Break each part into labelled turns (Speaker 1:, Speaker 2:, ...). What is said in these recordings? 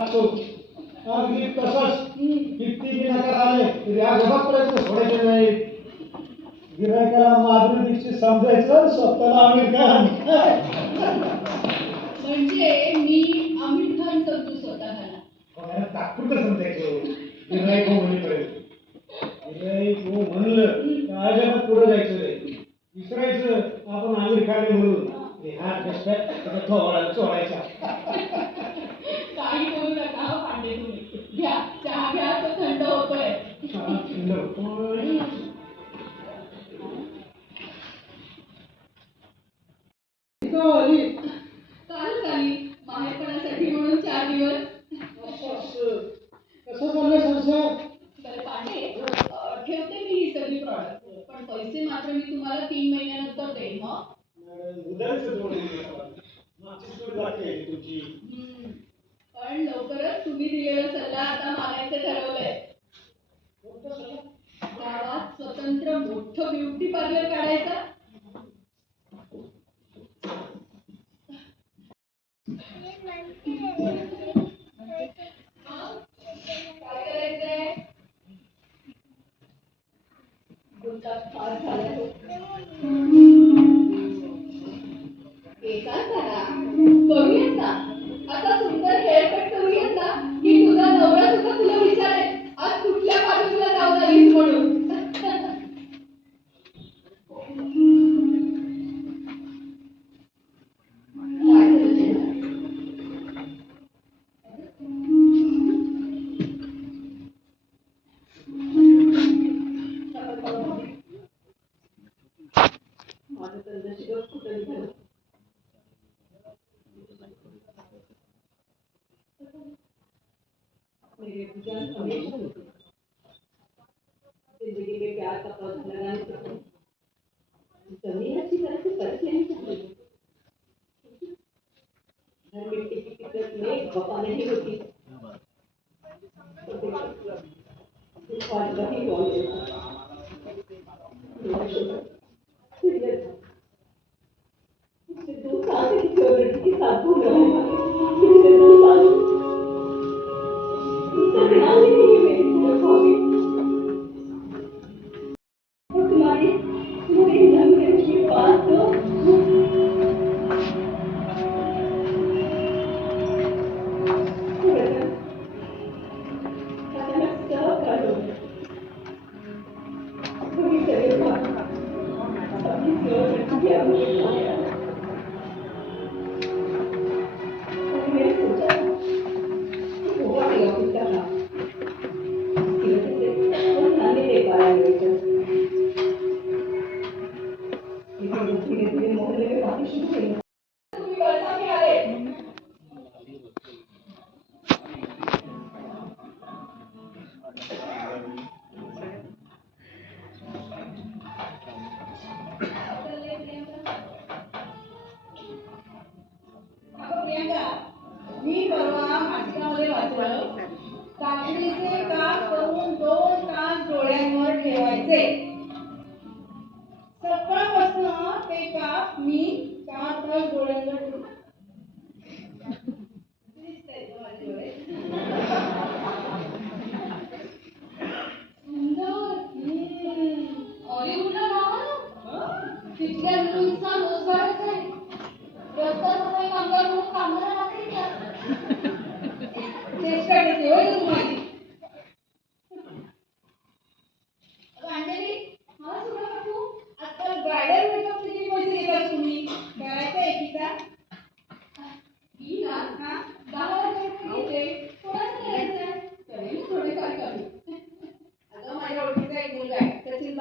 Speaker 1: आणि तसंच किती आले तरी अजिबात नाही गिरायकाला माधुरी समजायचं स्वतःला आमिर खान.
Speaker 2: म्हणजे मी आमिर खान समजू स्वतःला.
Speaker 1: हो, समजायचं हो. गिरायक हो म्हणलं हो म्हणलं अजिबात पुढे जायचं नाही. विसरायचं आपण आमिर खान म्हणून. हा. कष्ट चोळायचा.
Speaker 2: them on मेरे विज्ञान हमेशा ज़िंदगी में प्यार का पौधा लगाने चाहिए ज़मीन अच्छी तरह से परख लेनी चाहिए घर मिट्टी की फ़िक्र में वफा नहीं होती वही बोल
Speaker 3: देता Obrigada.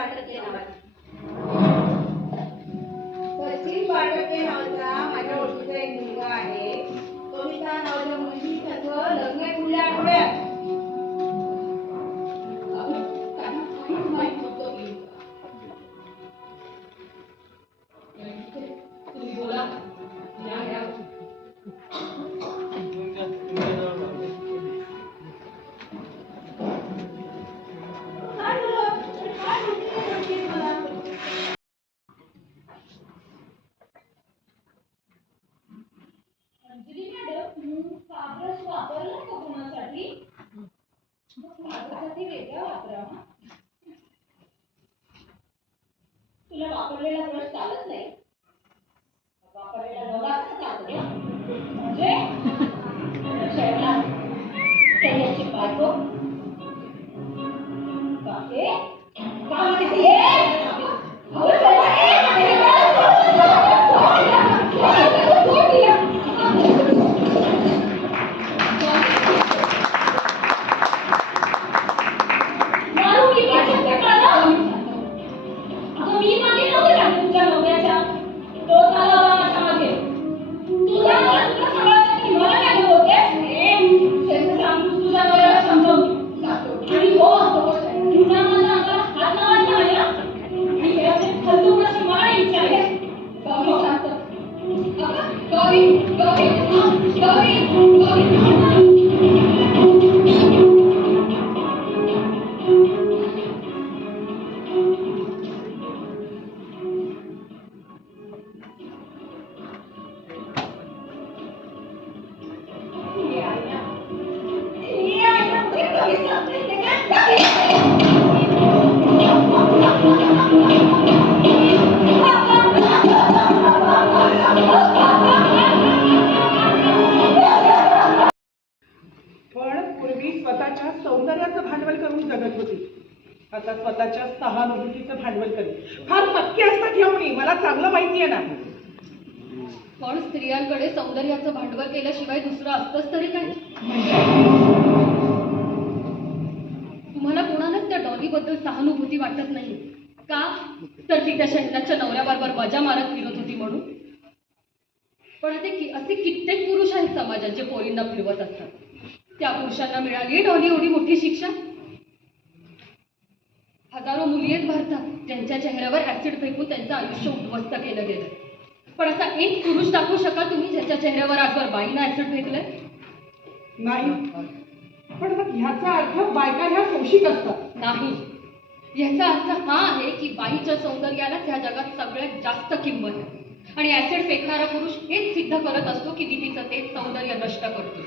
Speaker 3: I didn't. आता स्वतःच्या सहानुभूतीचं भांडवल करेल फार पक्के असतात ह्या मला. चांगलं माहिती आहे ना.
Speaker 4: पण स्त्रियांकडे सौंदर्याचं भांडवल केल्याशिवाय दुसरं असतंच तरी काय? कोणालाच सहानुभूती वाटत नाही. का? तर ती त्या शहराच्या नवऱ्याबरोबर मजा मारत फिरत होती म्हणून. पण ते कि असे कित्येक पुरुष आहेत समाजात जे पोरींना फिरवत असतात. त्या पुरुषांना मिळाली डॉली एवढी मोठी शिक्षा. हजारो मुली आहेत भारतात. ज्यांच्या चेहऱ्यावर ऍसिड फेकून त्यांचं आयुष्य उद्ध्वस्त केलं गेलं. पण असा एक पुरुष दाखवू शकाल तुम्ही ज्याच्या चेहऱ्यावर आजवर बाईनं ऍसिड फेकलंय?
Speaker 3: नाही. पण मग ह्याचा अर्थ बायका ह्या कौशिक असतात.
Speaker 4: नाही. याचा अर्थ हा आहे की बाईच्या सौंदर्यालाच ह्या जगात सगळ्यात जास्त किंमत आहे. आणि ऍसिड फेकणारा पुरुष हेच सिद्ध करत असतो की ती तिचं तेच सौंदर्य नष्ट करतो.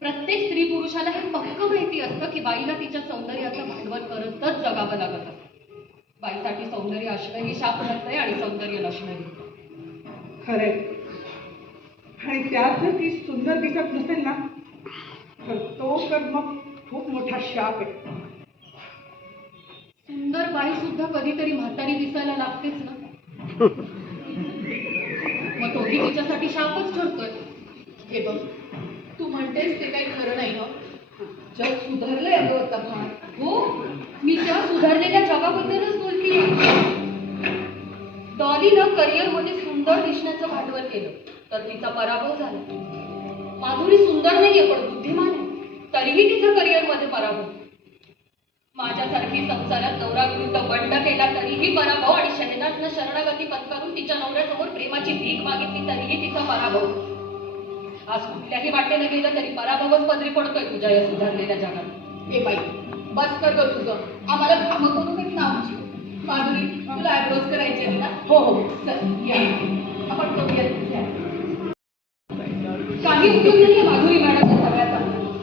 Speaker 4: प्रत्येक स्त्री पुरुषाला हे पक्क माहिती असतं की बाईला तिच्या सौंदर्याचं भांडवल करतच जगावं लागत असतं. बाईसाठी सौंदर्य असणं ही शाप नसते आणि सौंदर्य नसणंही.
Speaker 3: खरे आणि त्यात जर ती सुंदर दिसत नसेल ना तर तो कर्म मग खूप मोठा शाप आहे.
Speaker 4: सुंदर बाई सुद्धा कधीतरी म्हातारी दिसायला लागतेच ना. मग तोही तिच्यासाठी शापच ठरतोय.
Speaker 5: हे बघ तू म्हणतेस ते काही खरं नाही हं. जग सुधारलंय अगं आता फार
Speaker 4: हो? मी त्या सुधारलेल्या जगाबद्दलच बोलतीये डॉलीनं करिअरमध्ये सुंदर दिसण्याचं भांडवल केलं. तर तिचा पराभव झाला. माधुरी सुंदर नाहीये पण बुद्धिमान आहे. तरीही तिचा करिअरमध्ये पराभव. माझ्यासारखी संसारात नवरा विरुद्ध बंड केला तरीही पराभव आणि शहनाजनं शरणागती पत्करून तिच्या नवऱ्यासमोर प्रेमाची भीक मागितली तरीही तिचा पराभव. आज कुठल्याही वाटेने गेलं तरी पराभवच पदरी पडतोय तुझ्या या सुधारलेल्या जगात.
Speaker 5: ए बाई बस कर गं तुझं. आम्हाला कामं करून देत ना आमची माधुरी तुला आयब्रोज करायचे आहे ना?
Speaker 3: हो हो.
Speaker 5: चल या. आपण करूया तुझ्या
Speaker 4: काही उपयोग नाही माधुरी मॅडम सगळ्याचा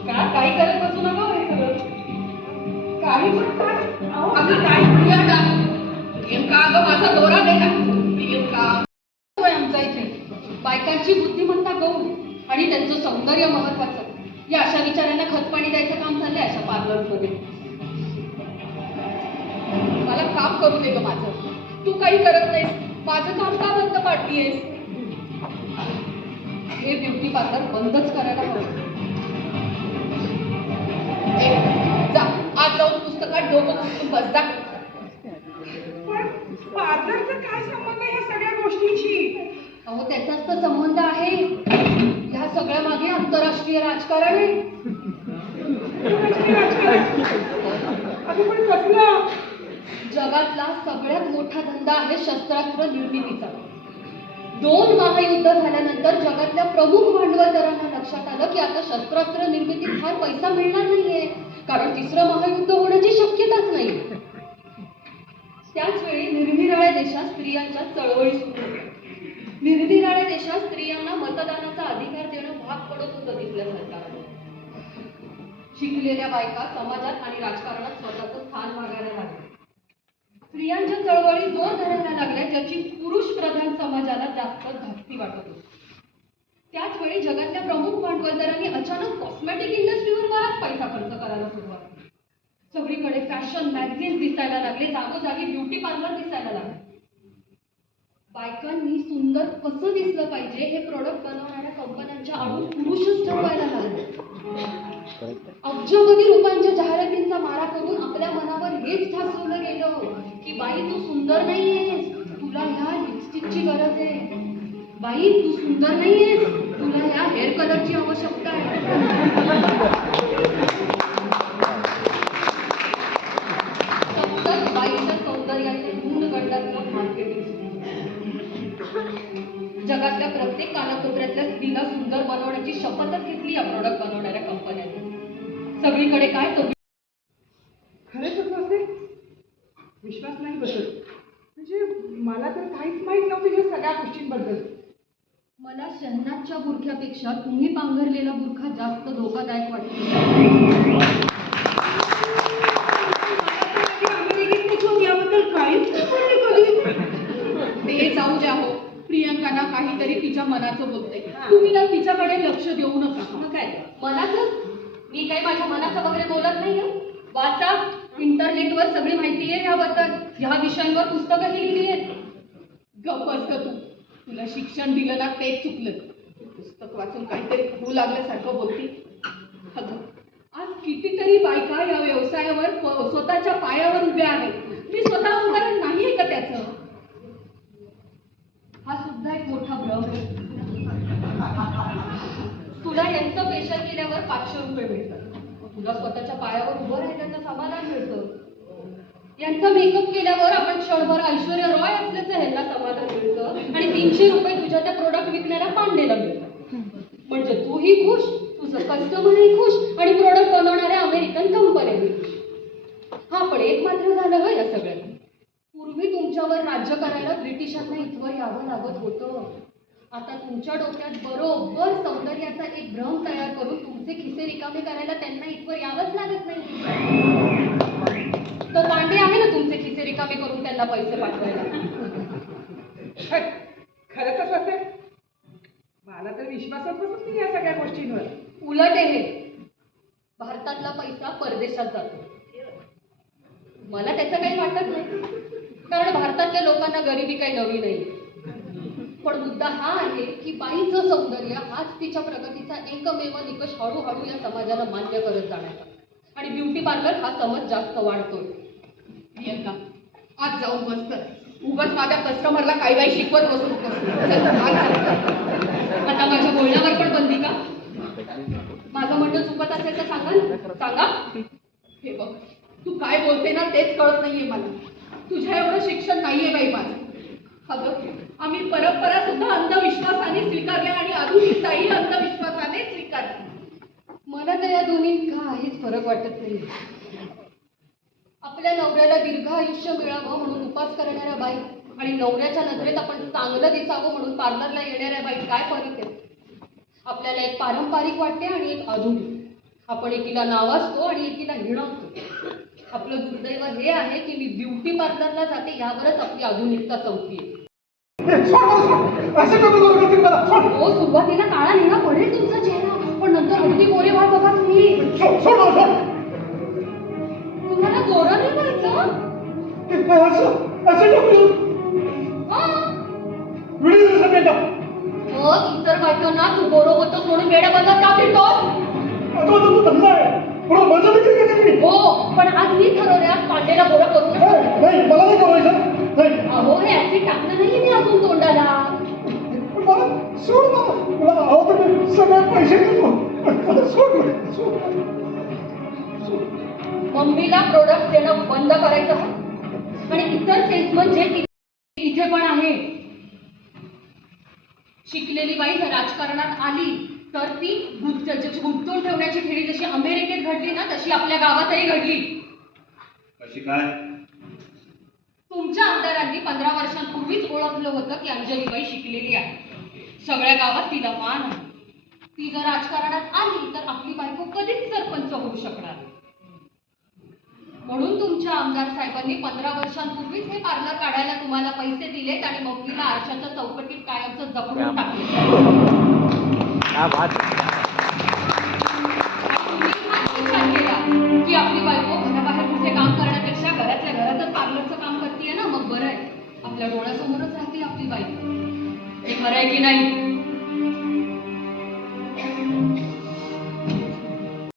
Speaker 4: का? काही करत बसू नका हे सगळं.
Speaker 3: काही पण काय अहो,
Speaker 5: अगं काय प्रियंका प्रियंका अगं माझा दोरा दे ना. प्रियंका आमचा इथे.
Speaker 4: बायकांची बुद्धिमत्ता गौण आणि त्यांचं सौंदर्य महत्वाचं. या अशा विचारांना खतपाणी द्यायचं काम चाललंय अशा पार्लरमध्ये.
Speaker 5: मला काम करू दे ग माझं. तू काही करत नाहीस. माझं काम का बंद पाडतीयेस?
Speaker 4: हे ब्युटी पार्लर बंदच करायला हवं.
Speaker 5: जा आज जाऊन पुस्तकात डोकं घुसून बस जा.
Speaker 3: पण पार्लरचा काय संबंध ह्या सगळ्या गोष्टींशी?
Speaker 4: अहो त्याचाच तर संबंध आहे. ह्या सगळ्या मागे आंतरराष्ट्रीय राजकारण आहे.
Speaker 3: राजकीय राजकारण. अगं पण कसलं?
Speaker 4: जगातला सगळ्यात मोठा धंदा आहे शस्त्रास्त्र निर्मितीचा. दोन महायुद्ध झाल्यानंतर जगातल्या प्रमुख भांडवलदारांना लक्षात आलं की आता शस्त्रास्त्र निर्मितीत फार पैसा मिळणार नाहीये. कारण तिसरं महायुद्ध होण्याची शक्यताच नाही. त्याच वेळी निरनिराळ्या देशात स्त्रियांच्या चळवळी सुरू होत्या. निरनिराळ्या देशात स्त्रियांना मतदानाचा अधिकार देणं भाग पडत होतं तिथल्या सरकारने शिकलेल्या बायका समाजात आणि राजकारणात स्वतःचं स्थान मागायला लागले स्त्रियांच्या चळवळी जोर धरायला लागल्या ज्याची पुरुष प्रधान समाज जास्त धाकटी वाटत होती. त्याच वेळी जगातल्या प्रमुख भांडवलदारांनी अचानक कॉस्मेटिक इंडस्ट्रीवर बराच पैसा खर्च करायला सुरुवात केली. सगळीकडे फॅशन मॅगझिन्स दिसायला लागले जागोजागी ब्युटी पार्लर दिसायला लागले. बायकांनी सुंदर कसं दिसलं पाहिजे हे प्रोडक्ट बनवणाऱ्या कंपन्यांच्या आडून पुरुषच ठरवायला लागले. अब्जावधी रुपयांच्या जाहिरातींचा मारा करून आपल्या मनावर हेच ठासवलं गेलं की बाई तू सुंदर नाहीये तुला ह्या लिपस्टिकची गरज आहे. बाई तू सुंदर नाहीयेस. तुला ह्या हेअर कलरची आवश्यकता आहे. बाईच्या सौंदर्याचे गुण गंडातलं मार्केटिंग जगातल्या प्रत्येक कानाकोपऱ्यातल्या स्त्रीला सुंदर बनवण्याची शपथच घेतली या प्रोडक्ट बनवणाऱ्या कंपन्यांनी सगळीकडे काय तो
Speaker 6: खरंच असं असेल विश्वास नाही बसत. म्हणजे मला तर काहीच माहीत नव्हतं ह्या सगळ्या गोष्टींबद्दल.
Speaker 4: मला शहनाजच्या बुरख्यापेक्षा तुम्ही पांघरलेला बुरखा जास्त धोकादायक वाटतो.
Speaker 5: ते जाऊ द्या हो. प्रियंकाना काहीतरी तिच्या मनाचं बोलते तुम्ही ना तिच्याकडे लक्ष देऊ नका.
Speaker 7: मग काय?
Speaker 4: मनाचं? मी काही माझ्या मनाचं वगैरे बोलत नाही वाचा इंटरनेटवर सगळी माहिती आहे याबद्दल. ह्या विषयांवर पुस्तकं लिहिली आहेत.
Speaker 5: गप्प असतं तू. तुला शिक्षण दिलं ना तेच चुकलं. पुस्तक वाचून काहीतरी होऊ लागल्यासारखं बोलती. अगं आज कितीतरी बायका या व्यवसायावर स्वतःच्या पायावर उभ्या आहेत. मी स्वतः उदाहरण नाही आहे का त्याचं?
Speaker 4: हा सुद्धा एक मोठा भ्रम. आहे तुला यांचं पेशन केल्यावर पाचशे रुपये मिळतात. तुला स्वतःच्या पायावर उभं राहिल्याचं समाधान मिळतं. यांचा मेकअप केल्यावर आपण तीनशे रुपये तुझ्या त्या प्रोडक्ट विकण्याला पांडेला मिळतात. म्हणजे तूही खुश तुझं कस्टमरही खुश आणि प्रोडक्ट बनवणाऱ्या अमेरिकन कंपन्याही खुश. हा पण एक मात्र झालं ग या सगळ्यात. पूर्वी तुमच्यावर राज्य करायला ब्रिटिशांना इथवर यावं लागत होतं. आता तुमच्या डोक्यात बरोबर सौंदर्याचा एक भ्रम तयार करून तुमचे खिसे रिकामे करायला त्यांना इथवर यावंच लागत नाही. तर पांडे आहे ना तुमचे खिसे रिकामे करून त्यांना पैसे पाठवायला?
Speaker 6: खरंच असं असेल मला तर विश्वासच बसत नाही या सगळ्या गोष्टींवर.
Speaker 4: उलट आहे भारतातला पैसा परदेशात जातो. मला त्याचं काही वाटत नाही. कारण भारतातल्या लोकांना गरिबी काही नवी नाही. पण मुद्दा हा आहे की बाईचं सौंदर्य हाच तिच्या प्रगतीचा एकमेव निकष हळूहळू या समाजाला मान्य करत जाण्याचा. आणि ब्युटी पार्लर हा समज जास्त वाढतोय.
Speaker 5: प्रियंका आज जाऊन मस्त उगाच माझ्या कस्टमरला काही काही शिकवत बसू
Speaker 4: आता माझ्या बोलण्यावर पण बंदी का? माझं म्हणणं चुकत असेल तर सांगा. सांगा.
Speaker 5: हे बघ तू काय बोलते ना तेच कळत नाहीये मला. तुझ्या एवढं शिक्षण नाहीये बाई माझं. अगं आम्ही परंपरा सुद्धा अंधविश्वासाने स्वीकारल्या आणि आधुनिकताही अंधविश्वासाने स्वीकारली
Speaker 4: मला तर या दोन्ही काहीच फरक वाटत नाही आपल्या नवऱ्याला दीर्घ आयुष्य मिळावं म्हणून उपास करणाऱ्या बाई आणि नवऱ्याच्या नजरेत आपण चांगलं दिसावं म्हणून पार्लरला येणाऱ्या बाई काय फरक आहे? आपल्याला एक पारंपरिक वाटते आणि एक आधुनिक आपण एकीला नावाजतो आणि एकीला हिणवतो. आपलं दुर्दैव हे आहे की मी ब्युटी पार्लरला जाते यावरच आपली आधुनिकता
Speaker 1: सोड
Speaker 4: हो सुरुवातीला काळा निळा पडेल तुमचा चेहरा पण नंतर अगदी गोरे व्हाल बघा तुम्ही. तुम्हाला गोरं
Speaker 1: असं असं नको
Speaker 4: मग इतर बायकांना तू गोरो होतोस म्हणून वेड्या बंदात का फिरतोस हो पण आज मी ठरवले आज पांडेला गोरा करूनच
Speaker 1: नाही मला नाही करायचं
Speaker 4: अहो हे ऍसिड टाकलं नाहीये मी अजून तोंडाला.
Speaker 1: मला. सोड मला. मला हवं तर सगळे पैसे देतो सोड. सोड.
Speaker 4: मम्मीला प्रोडक्ट देणं बंद करायचं आहे. आणि इतर सेल्समन जे ति- इथे पण आहे. शिकलेली बाई जर राजकारणात आली तर ती गुंतवून ठेवण्याची खेळी जशी अमेरिकेत घडली ना तशी आपल्या गावातही घडली.
Speaker 8: कशी काय?
Speaker 4: तुमच्या आमदारांनी पंधरा वर्षांपूर्वी पूर्वीच ओळखलं होतं की अंजलीबाई शिकलेली आहे. सगळ्या गावात तिला मान आहे. ती जर राजकारणात आली तर आपली बायको कधीच सरपंच होऊ शकणार तुमच्या आमदार साहेबांनी पंधरा वर्षांपूर्वीच हे पार्लर काढायला तुम्हाला पैसे दिलेत आणि मग तिला आरशाच्या चौकटीत कायमचं जपडून टाकले. की आपली बायको घराबाहेर कुठे काम करण्यापेक्षा घरातल्या घरातच पार्लरचं काम करते ना मग बरं आहे. आपल्या डोळ्यासमोरच राहते आपली बायको हे खरं आहे की नाही?